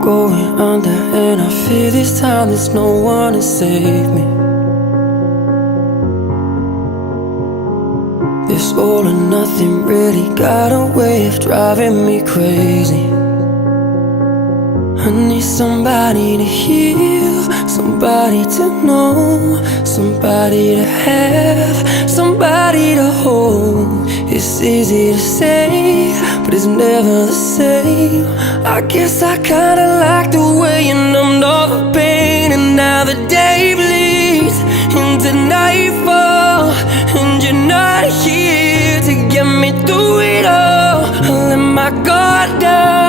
going under, and I fear this time there's no one to save me. This all or nothing really got a way of driving me crazy. I need somebody to heal, somebody to know, somebody to have, somebody to hold. It's easy to say, but it's never the same. I guess I kinda like the way you numbed all the pain, and now the day bleeds into nightfall, and you're not here to get me through it all. I let my guard down.